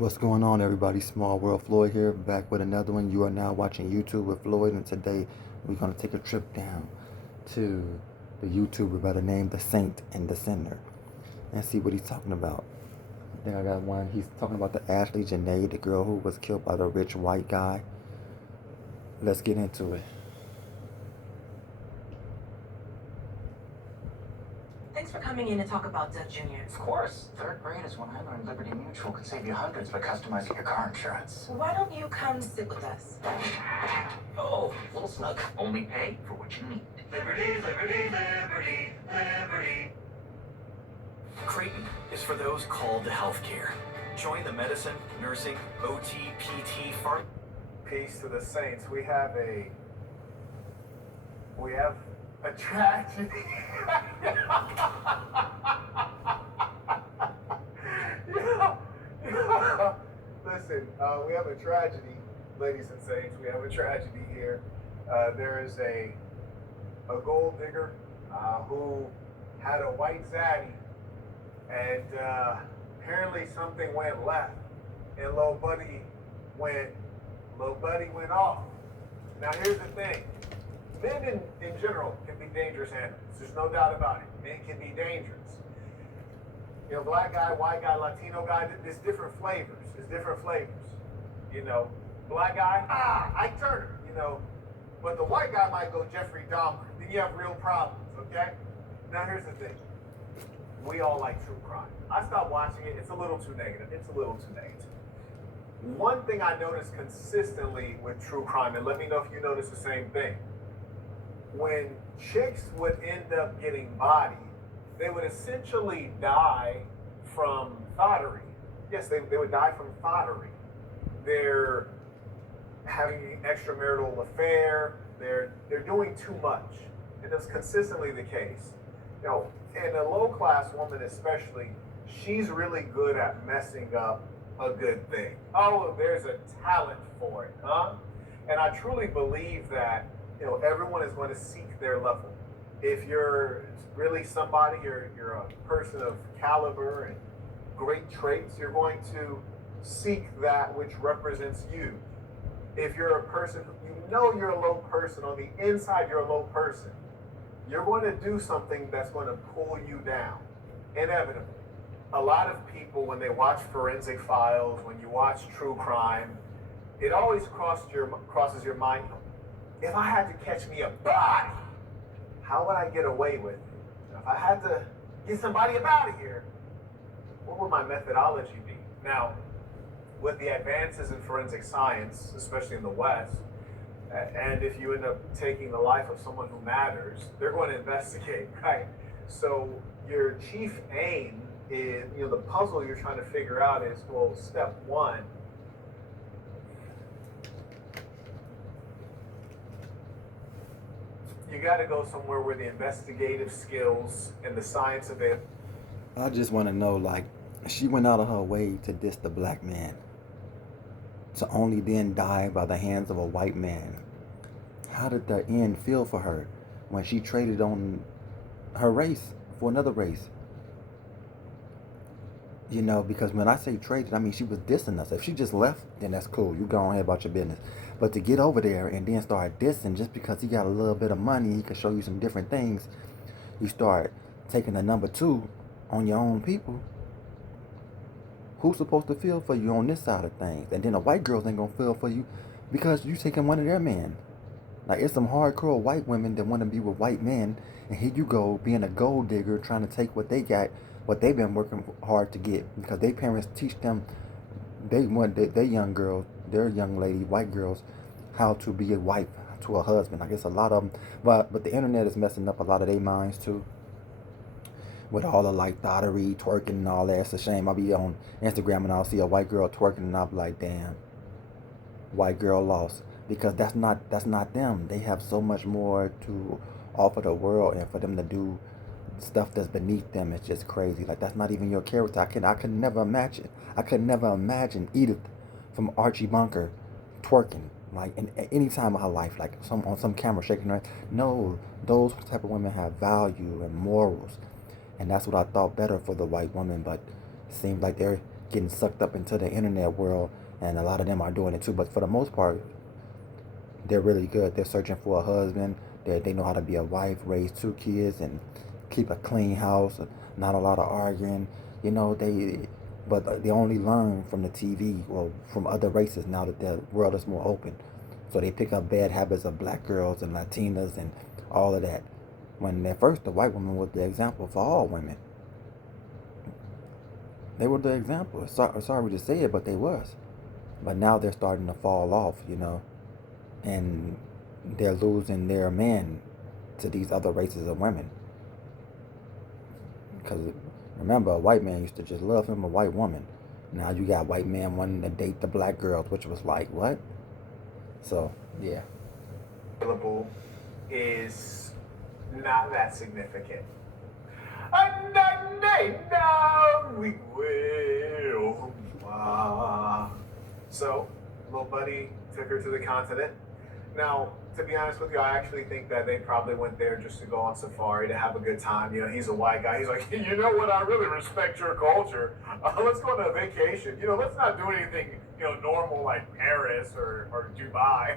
What's going on, everybody? Small World Floyd here, back with another one. You are now watching YouTube with Floyd, and today we're going to take a trip down to the YouTuber by the name The Saint and the Sinner and see what he's talking about. I think I got one. He's talking about the Ashlee Jenae, the girl who was killed by the rich white guy. Let's get into it. Thanks for coming in to talk about Doug Jr. Of course. Third grade is when I learned Liberty Mutual could save you hundreds by customizing your car insurance. Why don't you come sit with us? Oh, little snug. Only pay for what you need. Liberty, liberty, liberty, liberty. Creighton is for those called to healthcare. Join the medicine, nursing, OT, PT, farm. Peace to the saints. We have a tragedy. Listen, we have a tragedy, ladies and saints. We have a tragedy here. There is a gold digger who had a white zaddy, and apparently something went left, and little buddy went off. Now here's the thing. Men in general can be dangerous animals. There's no doubt about it. Men can be dangerous. You know, black guy, white guy, Latino guy, there's different flavors. There's different flavors. You know, black guy, Ike Turner, you know. But the white guy might go Jeffrey Dahmer. Then you have real problems, okay? Now here's the thing. We all like true crime. I stopped watching it. It's a little too negative. One thing I notice consistently with true crime, and let me know if you notice the same thing. When chicks would end up getting bodied, they would essentially die from thottery. Yes, they would die from thottery. They're having an extramarital affair. They're doing too much. And that's consistently the case. You know, and a low-class woman especially, she's really good at messing up a good thing. Oh, there's a talent for it, huh? And I truly believe that, you know, everyone is going to seek their level. If you're really somebody, you're a person of caliber and great traits, you're going to seek that which represents you. If you're a person, you know you're a low person, on the inside you're a low person, you're going to do something that's going to pull you down, inevitably. A lot of people, when they watch forensic files, when you watch true crime, it always crosses your mind. If I had to catch me a body, how would I get away with it? If I had to get somebody up out of here, what would my methodology be? Now, with the advances in forensic science, especially in the West, and if you end up taking the life of someone who matters, they're going to investigate, right? So your chief aim is, you know, the puzzle you're trying to figure out is, well, step one, you got to go somewhere where the investigative skills and the science of it. I just want to know, like, she went out of her way to diss the black man, to only then die by the hands of a white man. How did the end feel for her when she traded on her race for another race? You know, because when I say traded, I mean she was dissing us. If she just left, then that's cool. You go on ahead about your business. But to get over there and then start dissing just because he got a little bit of money, he can show you some different things, you start taking a number two on your own people. Who's supposed to feel for you on this side of things? And then the white girls ain't gonna feel for you because you taking one of their men. Like, it's some hardcore white women that want to be with white men, and here you go being a gold digger trying to take what they got, what they've been working hard to get, because their parents teach them, they want their young girls, their young lady, white girls, how to be a wife to a husband. I guess a lot of them, but the internet is messing up a lot of their minds too, with all the like thottery, twerking and all that. It's a shame. I'll be on Instagram and I'll see a white girl twerking and I'll be like, damn, white girl lost. Because that's not them. They have so much more to offer the world, and for them to do stuff that's beneath them, it's just crazy. Like, that's not even your character. I could never imagine Edith from Archie Bunker twerking like in any time of her life, like on some camera shaking her head. No, those type of women have value and morals, and that's what I thought better for the white woman. But it seems like getting sucked up into the internet world, and a lot of them are doing it too. But for the most part, they're really good. They're searching for a husband. They know how to be a wife, raise 2 kids, and keep a clean house. Not a lot of arguing. You know, but they only learn from the TV or from other races now that the world is more open. So they pick up bad habits of black girls and Latinas and all of that. When at first the white woman was the example for all women. They were the example. Sorry to say it, but they was. But now they're starting to fall off, you know, and they're losing their men to these other races of women. Because remember, a white man used to just love him a white woman. Now you got white men wanting to date the black girls, which was like, what? So, yeah. Available is not that significant. We will. So, little buddy took her to the continent. Now, to be honest with you, I actually think that they probably went there just to go on safari to have a good time. You know, he's a white guy. He's like, you know what? I really respect your culture. Let's go on a vacation. You know, let's not do anything, you know, normal like Paris or Dubai.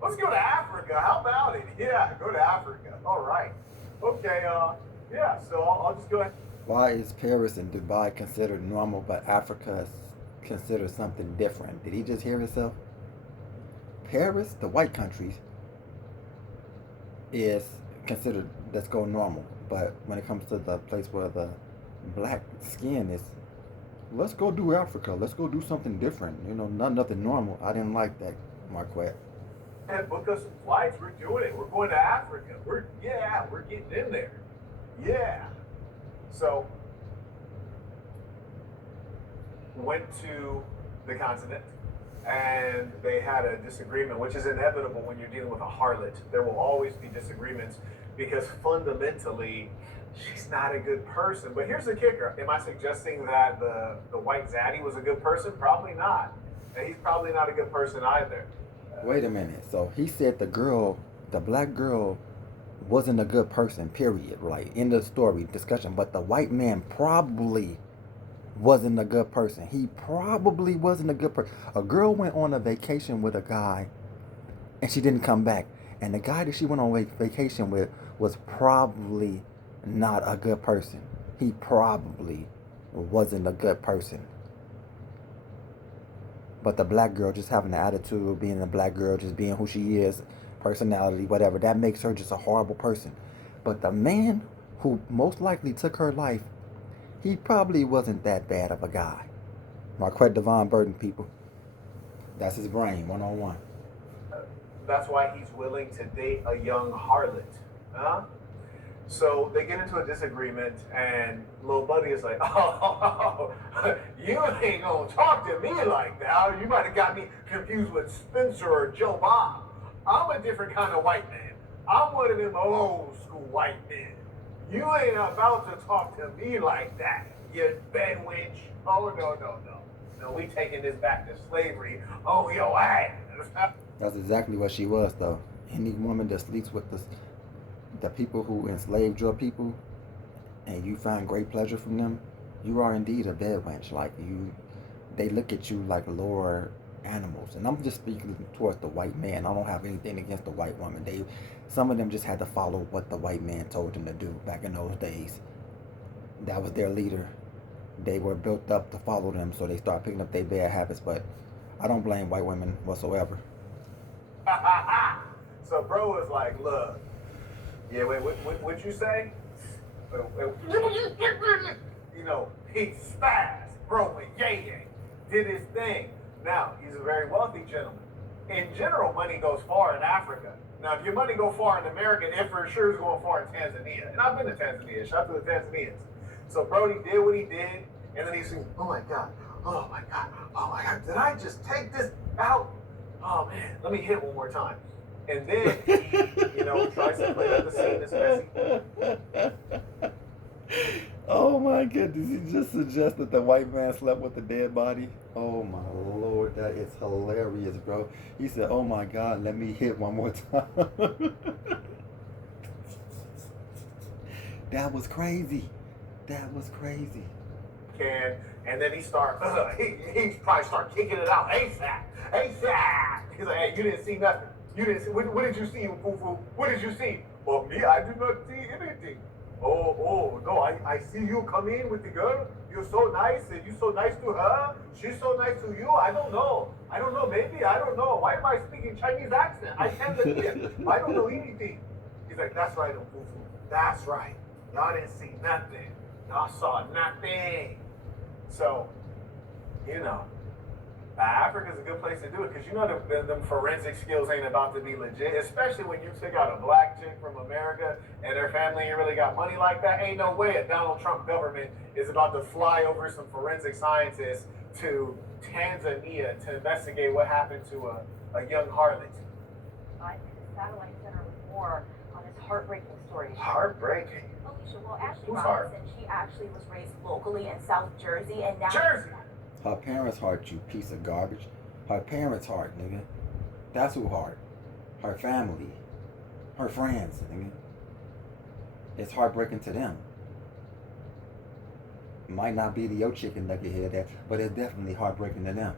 Let's go to Africa. How about it? Yeah, go to Africa. All right. Okay. Yeah. So I'll just go ahead. Why is Paris and Dubai considered normal, but Africa is considered something different? Did he just hear himself? Paris, the white countries, is considered, let's go normal. But when it comes to the place where the black skin is, let's go do Africa. Let's go do something different. You know, nothing normal. I didn't like that, Marquette. And book us some flights. We're doing it. We're going to Africa. We're getting in there. Yeah. So went to the continent, and they had a disagreement, which is inevitable when you're dealing with a harlot. There will always be disagreements because fundamentally she's not a good person. But here's the kicker. Am I suggesting that the white zaddy was a good person? Probably not. And he's probably not a good person either. Wait a minute. So he said the black girl wasn't a good person, period. Like, end of story, discussion. But the white man probably wasn't a good person. He probably wasn't a good person. A girl went on a vacation with a guy and she didn't come back. And the guy that she went on vacation with was probably not a good person. He probably wasn't a good person. But the black girl just having the attitude, being a black girl, just being who she is, personality, whatever, that makes her just a horrible person. But the man who most likely took her life, he probably wasn't that bad of a guy. Marquette Devon Burton, people. That's his brain, 101. That's why he's willing to date a young harlot. Huh? So they get into a disagreement, and little buddy is like, oh, you ain't gonna talk to me like that. You might have got me confused with Spencer or Joe Bob. I'm a different kind of white man. I'm one of them old school white men. You ain't about to talk to me like that, you bed wench. Oh, no, we taking this back to slavery. Oh, yo, ass. That's exactly what she was, though. Any woman that sleeps with the people who enslaved your people, and you find great pleasure from them, you are indeed a bed wench. Like, they look at you like lower animals. And I'm just speaking towards the white man. I don't have anything against the white woman. Some of them just had to follow what the white man told them to do back in those days. That was their leader. They were built up to follow them, so they start picking up their bad habits. But I don't blame white women whatsoever. So bro was like, look, yeah, wait, what'd you say? You know, he spazzed, bro went yay, did his thing. Now, he's a very wealthy gentleman. In general, money goes far in Africa. Now, if your money go far in America, it for sure is going far in Tanzania. And I've been to Tanzania. Shout out to the Tanzanians. So Brody did what he did, and then he's saying, oh my God, did I just take this out? Oh man, let me hit it one more time. And then he, tries to clean up the scene that's messy. Oh my goodness, he just suggested the white man slept with the dead body. Oh my Lord, that is hilarious, bro. He said, oh my God, let me hit one more time. That was crazy. And then he probably start kicking it out. ASAP. He's like, hey, you didn't see nothing. You didn't see, what did you see, Fufu? What did you see? Well, me, I did not see anything. Oh, no, I see you come in with the girl. You're so nice, and you're so nice to her. She's so nice to you. I don't know, maybe, I don't know. Why am I speaking Chinese accent? I can't understand. I don't know anything. He's like, that's right, Fufu. That's right. Y'all didn't see nothing. Y'all saw nothing. So, Africa's a good place to do it because them forensic skills ain't about to be legit, especially when you take out a black chick from America and their family ain't really got money like that. Ain't no way a Donald Trump government is about to fly over some forensic scientists to Tanzania to investigate what happened to a young harlot. I think the Satellite Center was more on this heartbreaking story. Heartbreaking? Alicia, well, Ashlee Who's Robinson, she actually was raised locally in South Jersey, and now... Jersey! Her parents' heart, you piece of garbage. Her parents' heart, nigga. That's who heart. Her family. Her friends, nigga. It's heartbreaking to them. It might not be to your chicken nugget head, but it's definitely heartbreaking to them.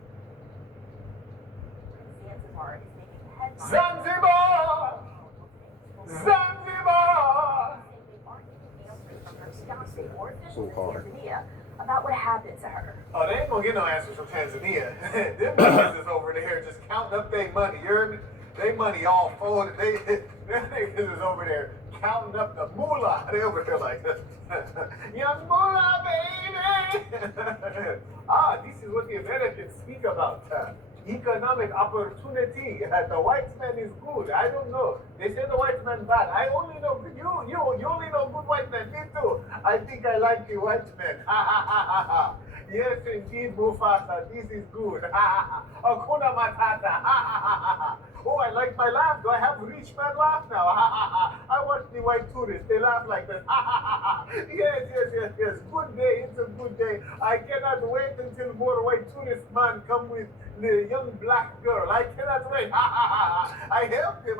Zanzibar is making headlines. Zanzibar! Zanzibar! They aren't getting answers from her fiance or officials So in hard. Tanzania about what happened to her. Oh, they ain't gonna get no answers from Tanzania. Them niggas is over there just counting up their money. You heard me? They money all folded. Them niggas is over there counting up the moolah. They over there like, young moolah, baby. This is what the Americans speak about. Economic opportunity. The white man is good. I don't know. They say the white man bad. I only know you only know good white man. Me too. I think I like the white man. Yes, indeed, Mufasa. This is good. Hakuna Matata. Oh, I like my laugh. Do I have rich man laugh now? I watch the white tourists. They laugh like that. Yes. Good day. It's a good day. I cannot wait until more white tourist man come with the young black girl. I cannot wait. I helped him.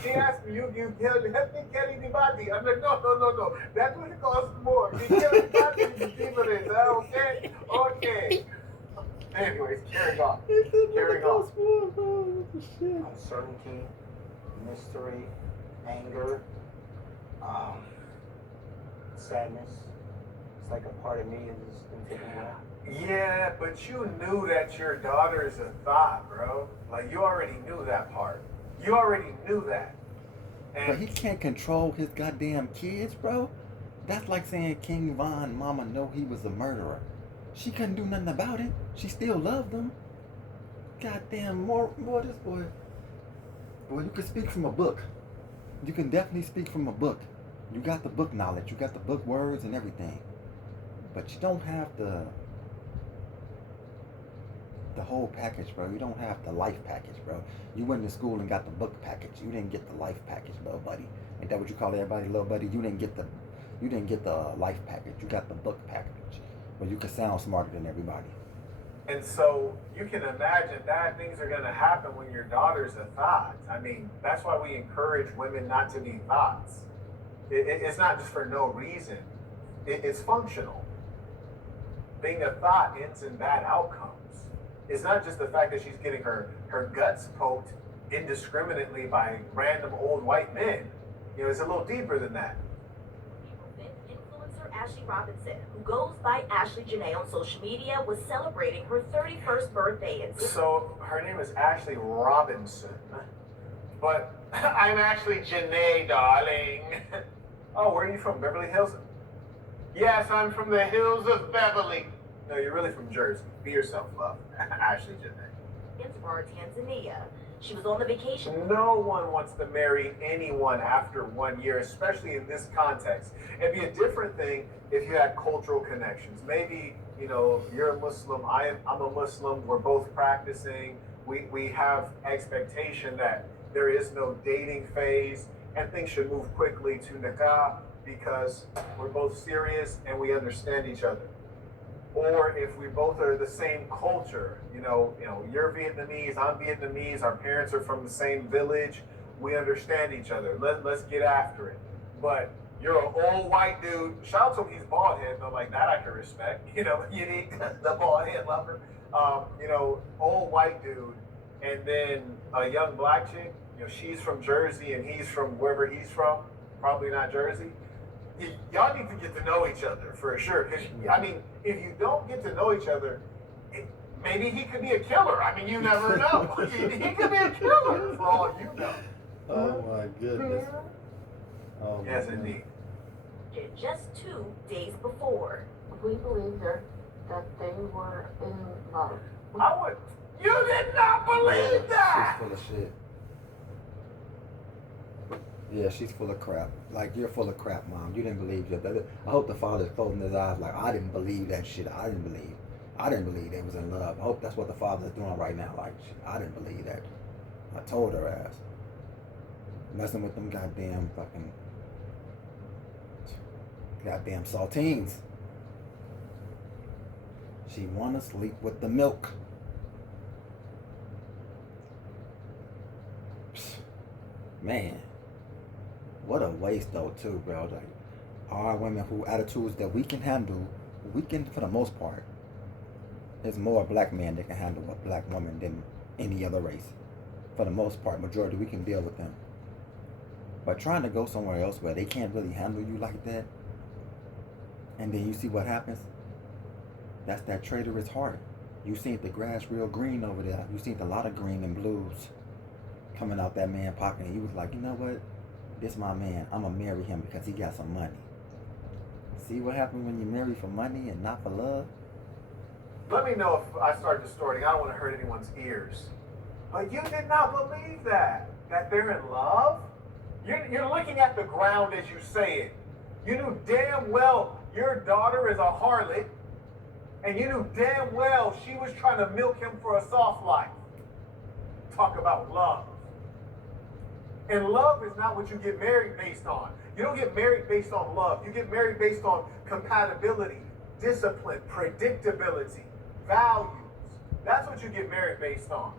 He asked me, you help me carry the body. I'm like, no. That will cost more. The carry the body is the difference. Okay. Anyways, carrying on. Uncertainty, mystery, anger, sadness. It's like a part of me has been taken away. Yeah, but you knew that your daughter is a thought, bro. Like, you already knew that part. You already knew that. But he can't control his goddamn kids, bro. That's like saying King Von mama know he was a murderer. She couldn't do nothing about it. She still loved him. Goddamn, more this boy. Boy, you can speak from a book. You can definitely speak from a book. You got the book knowledge. You got the book words and everything. But you don't have the whole package, bro. You don't have the life package, bro. You went to school and got the book package. You didn't get the life package, little buddy. Ain't that what you call everybody, little buddy? You didn't get the life package. You got the book package. Where you can sound smarter than everybody. And so you can imagine bad things are going to happen when your daughter's a thought. I mean, that's why we encourage women not to be thoughts. It's not just for no reason. It's functional. Being a thought ends in bad outcomes. It's not just the fact that she's getting her guts poked indiscriminately by random old white men. It's a little deeper than that. Influencer Ashlee Robinson, who goes by Ashlee Jenae on social media, was celebrating her 31st birthday. So her name is Ashlee Robinson, but I'm Ashlee Jenae, darling. Oh, where are you from? Beverly Hills? Yes, I'm from the hills of Beverly. No, you're really from Jersey. Be yourself, love. Ashlee Jenae. Zanzibar, Tanzania. She was on the vacation. No one wants to marry anyone after 1 year, especially in this context. It'd be a different thing if you had cultural connections. Maybe, you're a Muslim, I'm a Muslim, we're both practicing. We have expectation that there is no dating phase and things should move quickly to nikah because we're both serious and we understand each other. Or if we both are the same culture, you're Vietnamese, I'm Vietnamese, our parents are from the same village, we understand each other. Let's get after it. But You're an old white dude. Shout out to him, he's bald head though, like that I can respect. You know, you need the bald head lover. You know, old white dude, and then a young black chick. You know, she's from Jersey and he's from wherever he's from. Probably not Jersey. Y'all need to get to know each other for sure. Because I mean, if you don't get to know each other, maybe he could be a killer. I mean, you never know. He could be a killer for all you know. Oh my goodness. Oh my Yes, goodness. indeed. Just 2 days before. We believe that they were in love. I would. You did not believe that. She's full of shit. Yeah, she's full of crap. Like, you're full of crap, Mom. You didn't believe that. I hope the father's closing his eyes like, I didn't believe that shit. I didn't believe they was in love. I hope that's what the father's doing right now. Like, I didn't believe that. I told her ass. Messing with them goddamn saltines. She wanna sleep with the milk. Man, what a waste though too, bro. Like, our women who attitudes that we can handle, for the most part. There's more black men that can handle a black woman than any other race. For the most part, majority, we can deal with them. But trying to go somewhere else where they can't really handle you like that, and then you see what happens, that's that traitorous heart. You seen the grass real green over there. You seen a lot of green and blues coming out that man's pocket, and he was like, you know what? This my man. I'm gonna marry him because he got some money. See what happens when you marry for money and not for love? Let me know if I start distorting. I don't want to hurt anyone's ears. But you did not believe that they're in love? You're looking at the ground as you say it. You knew damn well your daughter is a harlot, and you knew damn well she was trying to milk him for a soft life. Talk about love. And love is not what you get married based on. You don't get married based on love. You get married based on compatibility, discipline, predictability, values. That's what you get married based on.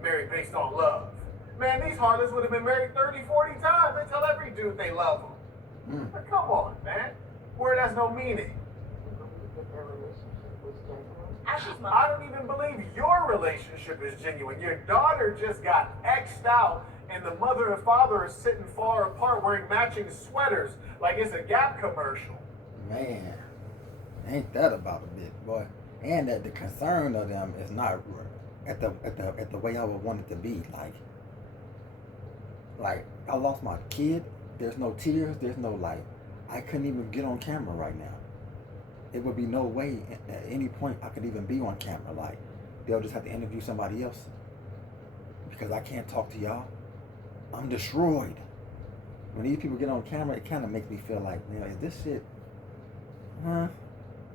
Married based on love. Man, these harlots would have been married 30, 40 times. They tell every dude they love them. But come on, man. Word has no meaning. We believe that their relationship was genuine. Ashlee's mom. I don't even believe your relationship is genuine. Your daughter just got X'd out, and the mother and father are sitting far apart wearing matching sweaters like it's a Gap commercial. Man, ain't that about a bit, boy. And that the concern of them is not at the way I would want it to be. Like I lost my kid. There's no tears. There's no light. I couldn't even get on camera right now. It would be no way at any point I could even be on camera. Like, they'll just have to interview somebody else because I can't talk to y'all. I'm destroyed. When these people get on camera, it kind of makes me feel like, man, is this shit?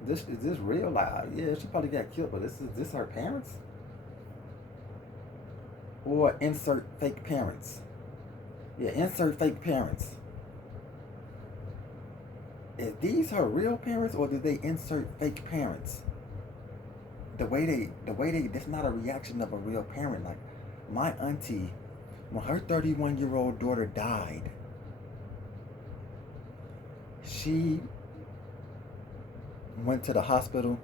Is this real? Like, yeah, she probably got killed, but is this her parents? Or insert fake parents. Yeah, insert fake parents. Is these her real parents, or did they insert fake parents? The way they, that's not a reaction of a real parent. Like, my auntie, when her 31-year-old daughter died, she went to the hospital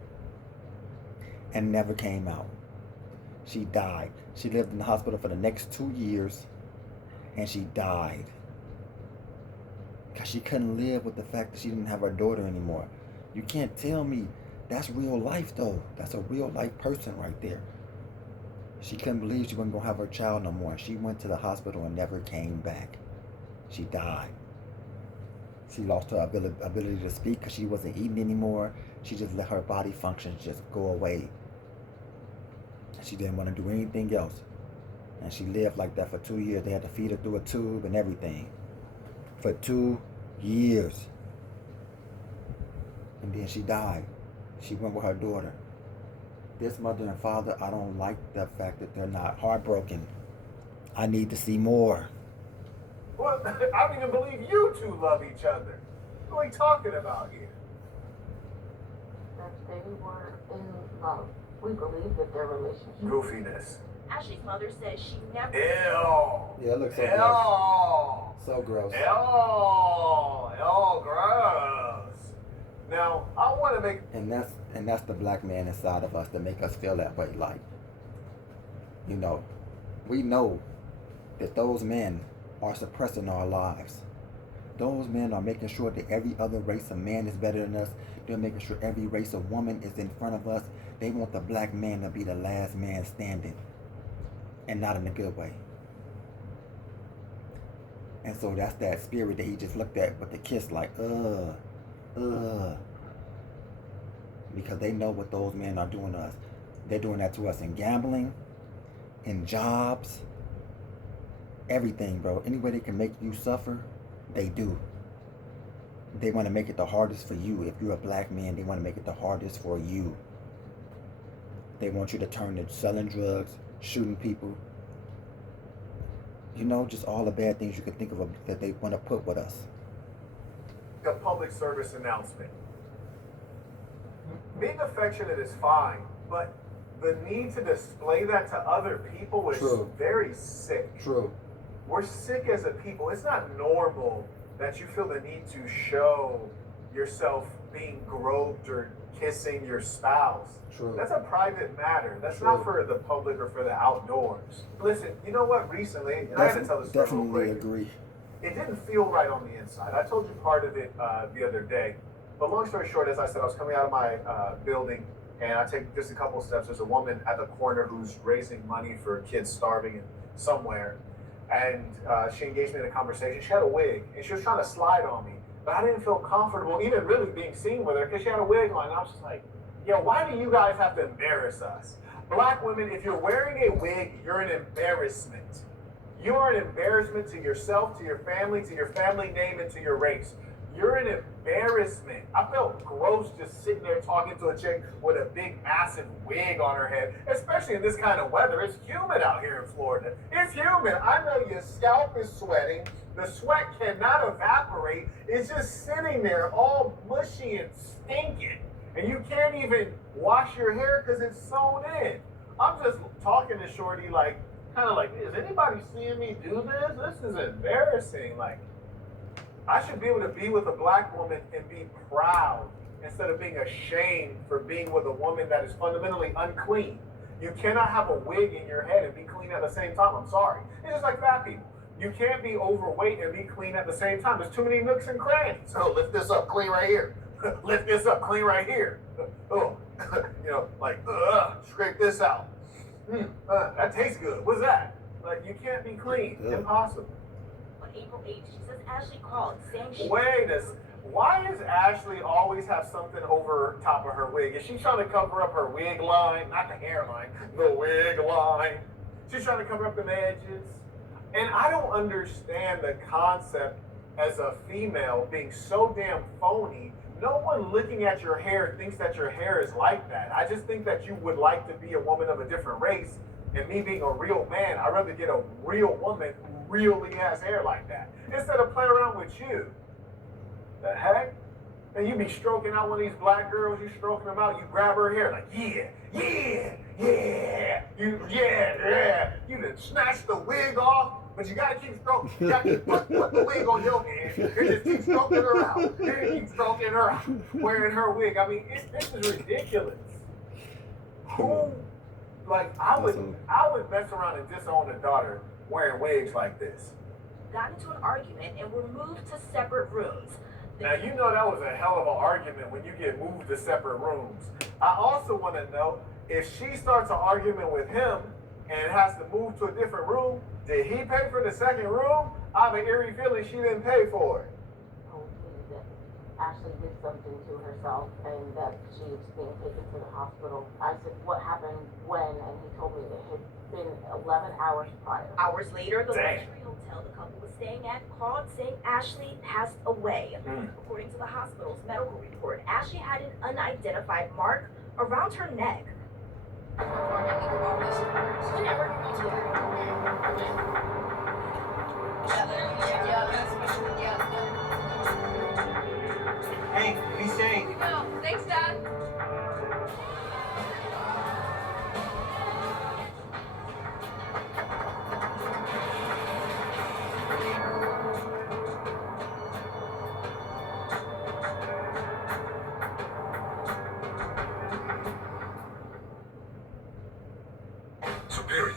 and never came out. She died. She lived in the hospital for the next 2 years, and she died. Because she couldn't live with the fact that she didn't have her daughter anymore. You can't tell me that's real life, though. That's a real life person right there. She couldn't believe she wasn't going to have her child no more. She went to the hospital and never came back. She died. She lost her ability to speak because she wasn't eating anymore. She just let her body functions just go away. She didn't want to do anything else. And she lived like that for 2 years. They had to feed her through a tube and everything. For 2 years. And then she died. She went with her daughter. This mother and father, I don't like the fact that they're not heartbroken. I need to see more. Well, I don't even believe you two love each other. What are we talking about here? That they were in love. We believe that their relationship. Goofiness. Ashlee's mother says she never. Ew. Yeah, it looks so Ew. gross. So gross. Ew, gross. Now, I want to make... And that's the black man inside of us that make us feel that way. Like, you know, we know that those men are suppressing our lives. Those men are making sure that every other race of man is better than us. They're making sure every race of woman is in front of us. They want the black man to be the last man standing. And not in a good way. And so that's that spirit that he just looked at with the kiss like, because they know what those men are doing to us. They're doing that to us in gambling, in jobs, everything, bro. Any way they can make you suffer, they do. They want to make it the hardest for you. If you're a black man, they want to make it the hardest for you. They want you to turn to selling drugs, shooting people. You know, just all the bad things you could think of that they want to put with us. A public service announcement. Being affectionate is fine, but the need to display that to other people is very sick. True. We're sick as a people. It's not normal that you feel the need to show yourself being groped or kissing your spouse. True. That's a private matter. That's True. not for the public or for the outdoors. Listen, you know what? Recently, and I had to tell this story real Definitely quick. agree. It didn't feel right on the inside. I told you part of it the other day. But long story short, as I said, I was coming out of my building, and I take just a couple of steps. There's a woman at the corner who's raising money for kids starving somewhere. And she engaged me in a conversation. She had a wig, and she was trying to slide on me. But I didn't feel comfortable even really being seen with her because she had a wig on. And I was just like, yo, why do you guys have to embarrass us? Black women, if you're wearing a wig, you're an embarrassment. You are an embarrassment to yourself, to your family name, and to your race. You're an embarrassment. I felt gross just sitting there talking to a chick with a big, massive wig on her head, especially in this kind of weather. It's humid out here in Florida. It's humid. I know your scalp is sweating. The sweat cannot evaporate. It's just sitting there all mushy and stinking. And you can't even wash your hair because it's sewn in. I'm just talking to Shorty like, kind of like, is anybody seeing me do this? This is embarrassing. Like, I should be able to be with a black woman and be proud instead of being ashamed for being with a woman that is fundamentally unclean. You cannot have a wig in your head and be clean at the same time. I'm sorry. It's just like fat people. You can't be overweight and be clean at the same time. There's too many nooks and crannies. Oh, lift this up, clean right here. Lift this up, clean right here. Oh, you know, like, scrape this out. That tastes good. What's that? Like, you can't be clean. Impossible. On April 8th, she says Ashlee called saying she... Why does Ashlee always have something over top of her wig? Is she trying to cover up her wig line? Not the hairline, the wig line. She's trying to cover up the edges. And I don't understand the concept as a female being so damn phony. No one looking at your hair thinks that your hair is like that. I just think that you would like to be a woman of a different race. And me being a real man, I'd rather get a real woman who really has hair like that instead of play around with you. The heck? And you be stroking out one of these black girls, you stroking them out, you grab her hair like, yeah. You done snatch the wig off, but you gotta keep stroking. You gotta keep putting the wig on your head and just keep stroking her out. Keep stroking her out, wearing her wig. I mean, this is ridiculous. Who, like, I would mess around and disown a daughter wearing wigs like this. Got into an argument and were moved to separate rooms. Now, you know that was a hell of an argument when you get moved to separate rooms. I also want to know, if she starts an argument with him and has to move to a different room, did he pay for the second room? I have an eerie feeling she didn't pay for it. told me that Ashlee did something to herself and that she was being taken to the hospital. I said, what happened when? And he told me that it had been 11 hours prior. Hours later, the Dang. luxury hotel the couple was staying at called saying Ashlee passed away. According to the hospital's medical report, Ashlee had an unidentified mark around her neck. Hey, be safe. No, thanks, Dad. superior.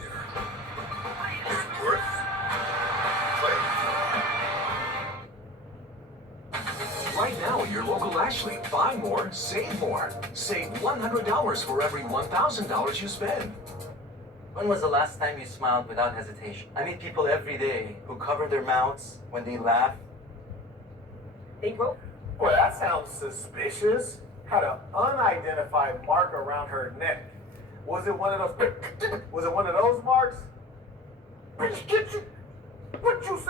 Is worth playing for. Right now at your local Ashlee, buy more, save more. Save $100 for every $1,000 you spend. When was the last time you smiled without hesitation? I meet people every day who cover their mouths when they laugh. They wrote. Well, that sounds suspicious. Had an unidentified mark around her neck. Was it one of those? Was it one of those marks? Bitch, get you! What you say?